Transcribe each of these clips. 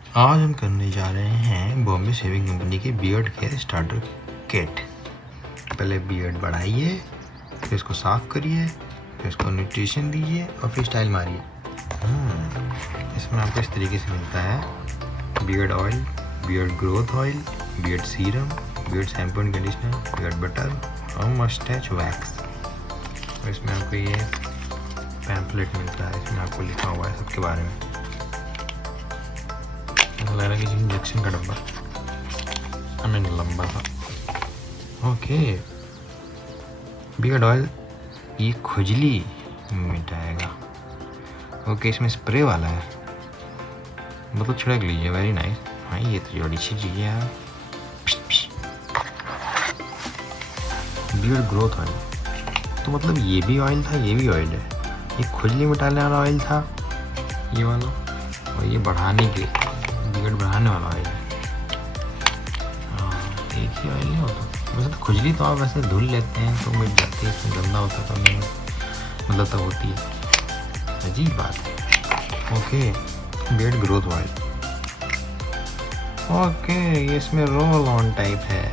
आज हम करने जा रहे हैं बॉम्बे शेविंग कंपनी की बियर्ड केयर स्टार्टर किट। पहले बियर्ड बढ़ाइए, फिर इसको साफ़ करिए, फिर इसको न्यूट्रिशन दीजिए और फिर स्टाइल मारिए। इसमें आपको इस तरीके से मिलता है beard oil, beard growth oil, beard serum, beard shampoo and conditioner, beard butter और मस्टैच वैक्स। और इसमें आपको ये पैम्पलेट मिलता है, इसमें आपको लिखा हुआ है सबके बारे में। लग रहा है कि इंजेक्शन का डब्बा हमें लंबा था। ओके, बियर्ड ऑयल ये खुजली मिटाएगा। ओके, इसमें स्प्रे वाला है, मतलब छिड़क लीजिए। Very nice. हाँ, ये तो बड़ी अच्छी चीज़ है यार। बियर्ड ग्रोथ ऑयल, तो मतलब ये भी ऑयल था, ये भी ऑयल है। ये खुजली मिटाने वाला ऑयल था ये वाला, और ये बढ़ाने के बियर्ड बढ़ाने वाला ऑयल है। एक ही ऑयल नहीं होता वैसे तो। खुजली तो आप वैसे धुल लेते हैं तो मिट जाती है, इसमें गंदा होता तो नहीं, मतलब तब होती है। अजीब बात है। Okay, beard growth oil. Okay, ये इसमें रोल ऑन टाइप है।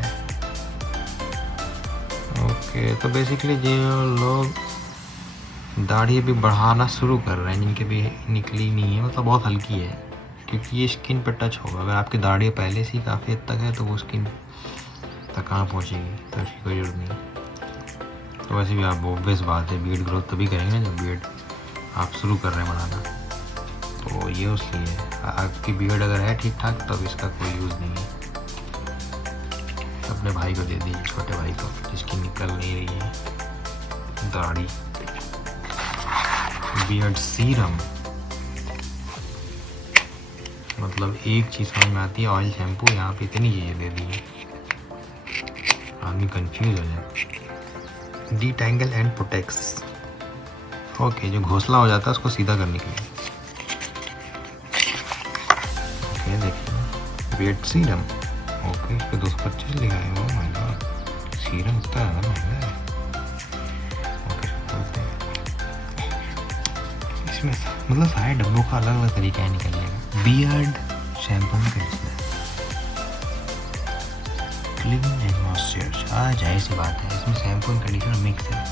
ओके, तो बेसिकली जो लोग दाढ़ी भी बढ़ाना शुरू कर रहे हैं, जिनके भी निकली नहीं है, मतलब बहुत हल्की है, क्योंकि ये स्किन पर टच होगा। अगर आपकी दाढ़ी पहले से ही काफ़ी हद तक है तो वो स्किन तक कहाँ पहुँचेगी, तो उसकी कोई ज़रूरत नहीं है। तो वैसे भी आप ऑब्वियस बात है, बियर्ड ग्रोथ तभी करेंगे जब बियर्ड आप शुरू कर रहे हैं बढ़ाना। तो ये उसलिए आपकी बियर्ड अगर है ठीक ठाक तब इसका कोई यूज़ नहीं है। अपने भाई को दे दीजिए, छोटे भाई को, जिसकी निकल नहीं रही है दाढ़ी। बियर्ड सीरम, मतलब एक चीज़ समझ में आती है, ऑयल शैम्पू, यहाँ पे इतनी चीज़ें दे दी है, आदमी कंफ्यूज हो जाए। डीटैंगल एंड प्रोटेक्ट्स। ओके, जो घोंसला हो जाता है उसको सीधा करने के लिए। ओके, देखिए बियर्ड सीरम। ओके, इस पर 225 लिखा है। ओह माय गॉड, सीरम इतना ज़्यादा महंगा है। ओके, बोलते हैं इसमें मतलब सारे डब्बों का अलग अलग तरीका है निकलने का। बियर्ड शैम्पू में कंडीशनर, क्लीन एंड मॉइस्चर। जाहिर सी बात है, इसमें शैम्पू एंड कंडीशनर मिक्स है।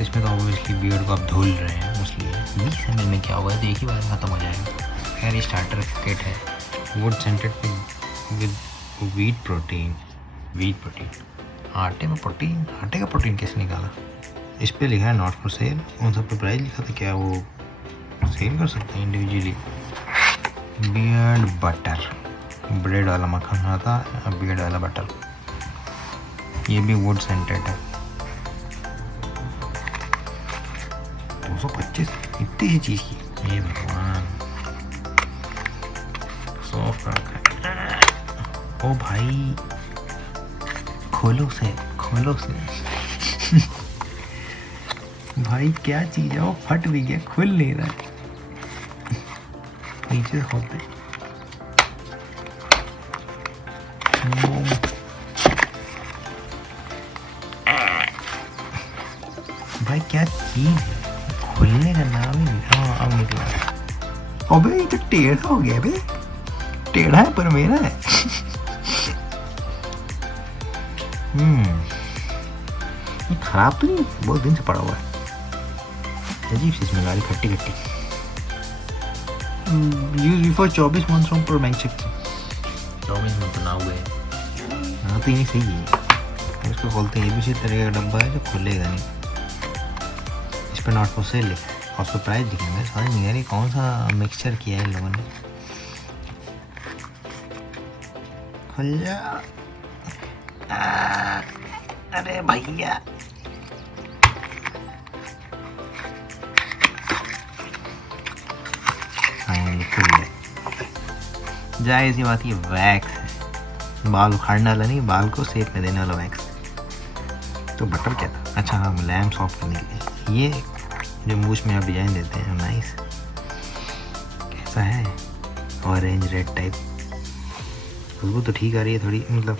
इसमें तो ऑब्वियसली बियर्ड को आप धुल रहे हैं, इसलिए 20 ml में क्या होगा तो एक ही बार ख़त्म हो जाएगा। खैर, ये स्टार्टर किट है, would scented with wheat protein. Wheat protein, आटे में प्रोटीन। आटे का प्रोटीन कैसे निकाला? इस पे लिखा है नॉट फॉर सेल। उन सब पे प्राइस लिखा था, क्या वो सेल कर सकते हैं इंडिविजुअली? बियर्ड बटर, ब्रेड वाला मक्खन आता है, बियर्ड वाला बटर। ये भी वुड सेंटेड है। 225 इतनी ही चीज़ की, ये भगवान, सॉफ्ट रखा है। ओ भाई, खोलो से, खोलो से। भाई क्या चीज़ है, वो फट भी गया, खुल नहीं रहा है। नीचे से खोलते भाई, क्या चीज़ है, खुलने का नाम ही नहीं। हाँ, अब निकला। अबे ये तो टेढ़ा हो गया बे, टेढ़ा है पर मेरा है। ये खराब तो नहीं, बहुत दिन से पड़ा हुआ है। अजीब सी स्मेल आ रही, खट्टी खट्टी। यूज बिफोर 24 मंथ फ्रॉम प्रोमेंशिप। 24 मंथ ना हुए। हाँ, तो ये सही है। इसको खोलते हैं, ये भी इसी तरह का डब्बा है जो खुलेगा नहीं। इस पर नॉट फॉर सेल लिखा है, और उसको प्राइस दिखेंगे। समझ नहीं आ रही कौन सा मिक्सचर किया है इन लोगों ने। खुल जा। अरे भैया, जाए ऐसी बात, ये वैक्स है, बाल उखाड़ने वाला नहीं, बाल को शेप में देने वाला वैक्स। तो बटर क्या था? अच्छा हाँ, मुलायम सॉफ्ट करने के लिए। ये जो मूछ में आप डिजाइन देते हैं, नाइस। कैसा है? Orange red type. खुशबू तो ठीक आ रही है थोड़ी, मतलब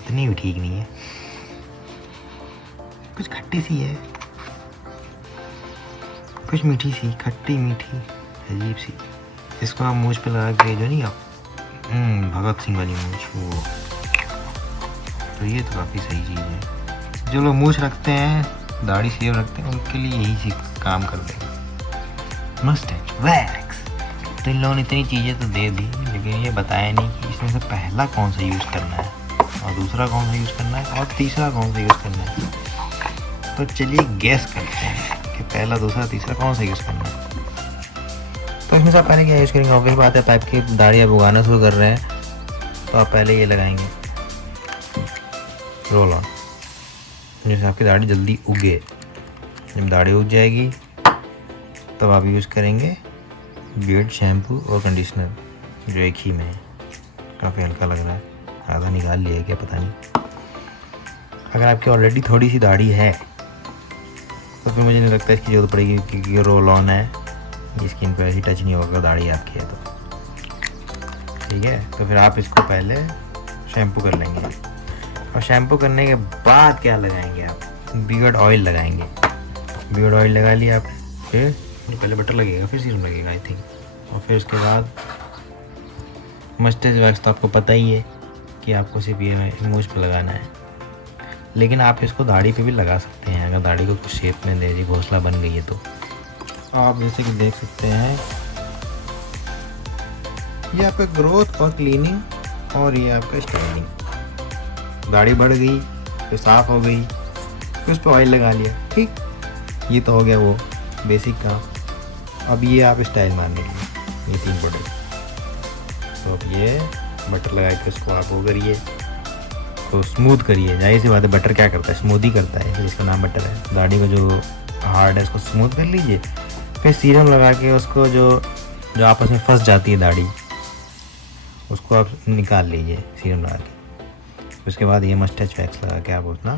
इतनी भी ठीक नहीं है, कुछ खट्टी सी है, कुछ मीठी सी, खट्टी मीठी, अजीब सी। इसको आप मूछ पे लगा के जो नहीं आप भगत सिंह वाली मूछ वो, तो ये तो काफ़ी सही चीज़ है। जो लोग मूछ रखते हैं, दाढ़ी शेव रखते हैं, उनके लिए यही चीज़ काम कर देगा। Moustache wax. तो इन लोगों ने इतनी चीज़ें तो दे दी, लेकिन ये बताया नहीं कि इसमें से पहला कौन सा यूज़ करना है और दूसरा कौन सा यूज़ करना है और तीसरा कौन सा यूज़ करना है। तो चलिए गैस करते हैं कि पहला, दूसरा, तीसरा कौन सा यूज़ करना है। तो इसमें से आप पहले क्या यूज़ करेंगे? वही बात है, पाइप की दाढ़ी आप उगाना शुरू कर रहे हैं तो आप पहले ये लगाएंगे रोल ऑन, जैसे आपकी दाढ़ी जल्दी उगे। जब दाढ़ी उग जाएगी तब आप यूज़ करेंगे बियर्ड शैम्पू और कंडीशनर, जो एक ही में है। काफ़ी हल्का लग रहा है, आधा निकाल लिया क्या पता नहीं। अगर आपकी ऑलरेडी थोड़ी सी दाढ़ी है तो फिर मुझे नहीं लगता इसकी जरूरत पड़ेगी, क्योंकि ये रोल ऑन है, ये स्किन पर ऐसी टच नहीं होगा दाढ़ी आपकी है तो। ठीक है, तो फिर आप इसको पहले शैम्पू कर लेंगे और शैम्पू करने के बाद क्या लगाएंगे आप? बियर्ड ऑयल लगाएंगे। बियर्ड ऑयल लगा लिया आप, फिर पहले बटर लगेगा, फिर सीरम लगेगा आई थिंक, और फिर उसके बाद मस्टैच वैक्स। तो आपको पता ही है कि आपको सिर्फ ये मूछ पे लगाना है, लेकिन आप इसको दाढ़ी पे भी लगा सकते हैं अगर दाढ़ी को कुछ शेप में दे दी, घोंसला बन गई है तो। आप जैसे कि देख सकते हैं ये आपका ग्रोथ और क्लीनिंग, और ये आपका स्टाइलिंग। दाढ़ी बढ़ गई, फिर साफ हो गई, फिर उस पर ऑयल लगा लिया, ठीक। ये तो हो गया वो बेसिक काम। अब ये आप स्टाइल मारने के लिए ये 3 प्रोडक्ट, तो अब ये बटर लगा के उसको आप वो करिए, तो स्मूथ करिए। जाहिर सी बात है, बटर क्या करता है? स्मूदी करता है, इसलिए इसका नाम बटर है। दाढ़ी को जो हार्ड है उसको स्मूथ कर लीजिए, फिर सीरम लगा के उसको जो आपस में फंस जाती है दाढ़ी, उसको आप निकाल लीजिए सीरम लगा के। उसके बाद ये मस्टैच वैक्स लगा के आप अपना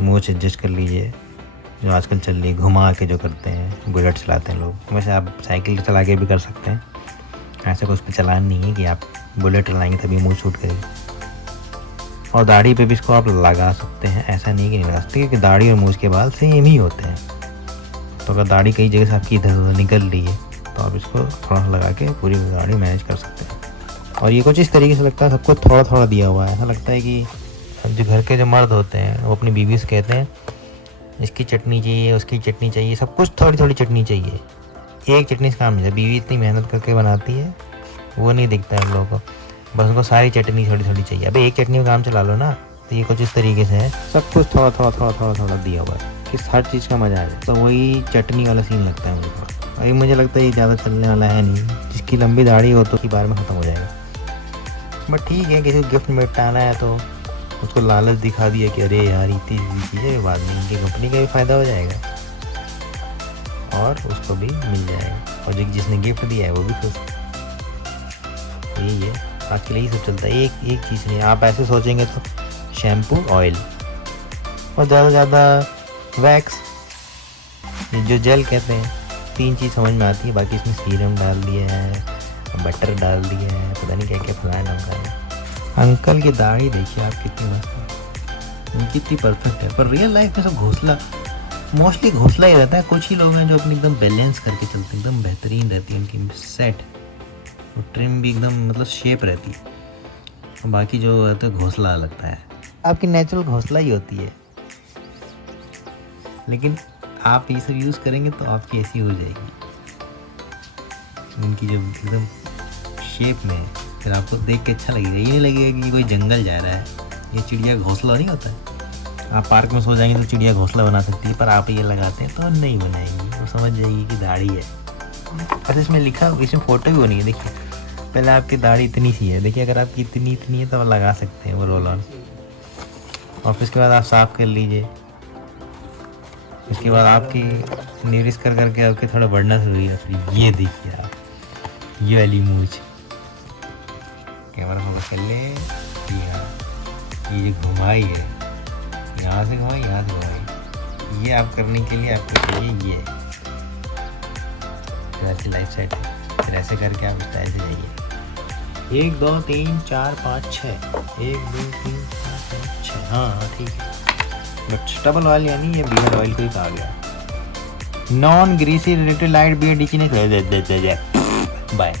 मूछ एडजस्ट कर लीजिए, जो आजकल चल रही है घुमा के जो करते हैं, बुलेट चलाते हैं लोग। वैसे आप साइकिल चला के भी कर सकते हैं, ऐसे कुछ पे चलान नहीं है कि आप बुलेट चलाएंगे तभी मूछ शूट करेगी। और दाढ़ी पे भी इसको आप लगा सकते हैं, ऐसा नहीं कि नहीं लगा सकते, क्योंकि दाढ़ी और मूछ के बाल सेम ही होते हैं। तो अगर दाढ़ी कई जगह से आपकी इधर उधर निकल रही है तो आप इसको थोड़ा सा लगा के पूरी दाढ़ी मैनेज कर सकते हैं। और ये कुछ इस तरीके से लगता है सबको थोड़ा थोड़ा दिया हुआ है। ऐसा लगता है कि जो घर के जो मर्द होते हैं वो अपनी बीवी से कहते हैं इसकी चटनी चाहिए, उसकी चटनी चाहिए, सब कुछ थोड़ी थोड़ी चटनी चाहिए। एक चटनी से काम नहीं है। बीवी इतनी मेहनत करके बनाती है, वो नहीं दिखता है हम लोगों को, बस उनको सारी चटनी थोड़ी थोड़ी चाहिए। अबे एक चटनी में काम चला लो ना। तो ये कुछ इस तरीके से है, सब कुछ थोड़ा थोड़ा थोड़ा थोड़ा थोड़ा दिया हुआ है कि हर चीज़ का मज़ा आ जाए। तो वही चटनी वाला सीन लगता है मुझे थोड़ा। अभी मुझे लगता है ये ज़्यादा चलने वाला है नहीं, जिसकी लंबी दाढ़ी हो तो की बार में ख़त्म हो जाएगा। बट ठीक है, किसी को गिफ्ट में टाना है तो उसको लालच दिखा दिया कि अरे यार इतनी चीज़ है, बाद में इनकी कंपनी का भी फ़ायदा हो जाएगा और उसको भी मिल जाएगा, और जो जिसने गिफ्ट दिया है वो भी खुश। यही है आजकल, यही सब चलता है। एक चीज़ नहीं, आप ऐसे सोचेंगे तो शैम्पू, ऑयल और ज़्यादा से ज़्यादा वैक्स, जो जेल कहते हैं, 3 चीज़ समझ में आती है। बाकी इसमें सीरम डाल दिया है, बटर डाल दिया है, पता नहीं क्या क्या फलाया नाम का है। अंकल की दाढ़ी देखिए आप कितनी मस्त है, कितनी परफेक्ट है। पर रियल लाइफ में सब घोंसला, मोस्टली घोंसला ही रहता है। कुछ ही लोग हैं जो अपनी एकदम बैलेंस करके चलते हैं, एकदम बेहतरीन रहती है उनकी सेट, और ट्रिम भी एकदम मतलब शेप रहती है। बाकी जो रहता है घोंसला लगता है। आपकी नेचुरल घोंसला ही होती है, लेकिन आप ये सब यूज़ करेंगे तो आपकी ऐसी हो जाएगी, उनकी जो एकदम शेप में। फिर आपको देख के अच्छा लगेगा, ये नहीं लगेगा कि कोई जंगल जा रहा है। ये चिड़िया घोंसला नहीं होता है। आप पार्क में सो जाएंगे तो चिड़िया घोंसला बना सकती है, पर आप ये लगाते हैं तो नहीं बनाएंगी, वो समझ जाएगी कि दाढ़ी है। अच्छा, इसमें लिखा, इसमें फ़ोटो भी होनी है। देखिए पहले आपकी दाढ़ी इतनी सी है, देखिए अगर आपकी इतनी है तो आप लगा सकते हैं वो रोल ऑन, और फिर उसके बाद आप साफ़ कर लीजिए। उसके बाद आपकी निरिश कर करके आपके थोड़ा बढ़ना शुरू हुई। फिर ये देखिए आप, ये वाली मूछ, कैमरा फोकस कर ले, ये जो घुमाई है, यहाँ से घुमाई, यहाँ से घुमाई, ये आप करने के लिए आपको चाहिए ये। फिर ऐसे लाइफ सेट है, फिर ऐसे करके आप स्टाइल से जाइए। 1 2 3 4 5 6, 1 2 3 4 5 6, हाँ ठीक है। बट डबल ऑयल यानी ये बियर्ड ऑयल को ही कहा गया। Non greasy related light beard itchiness bye.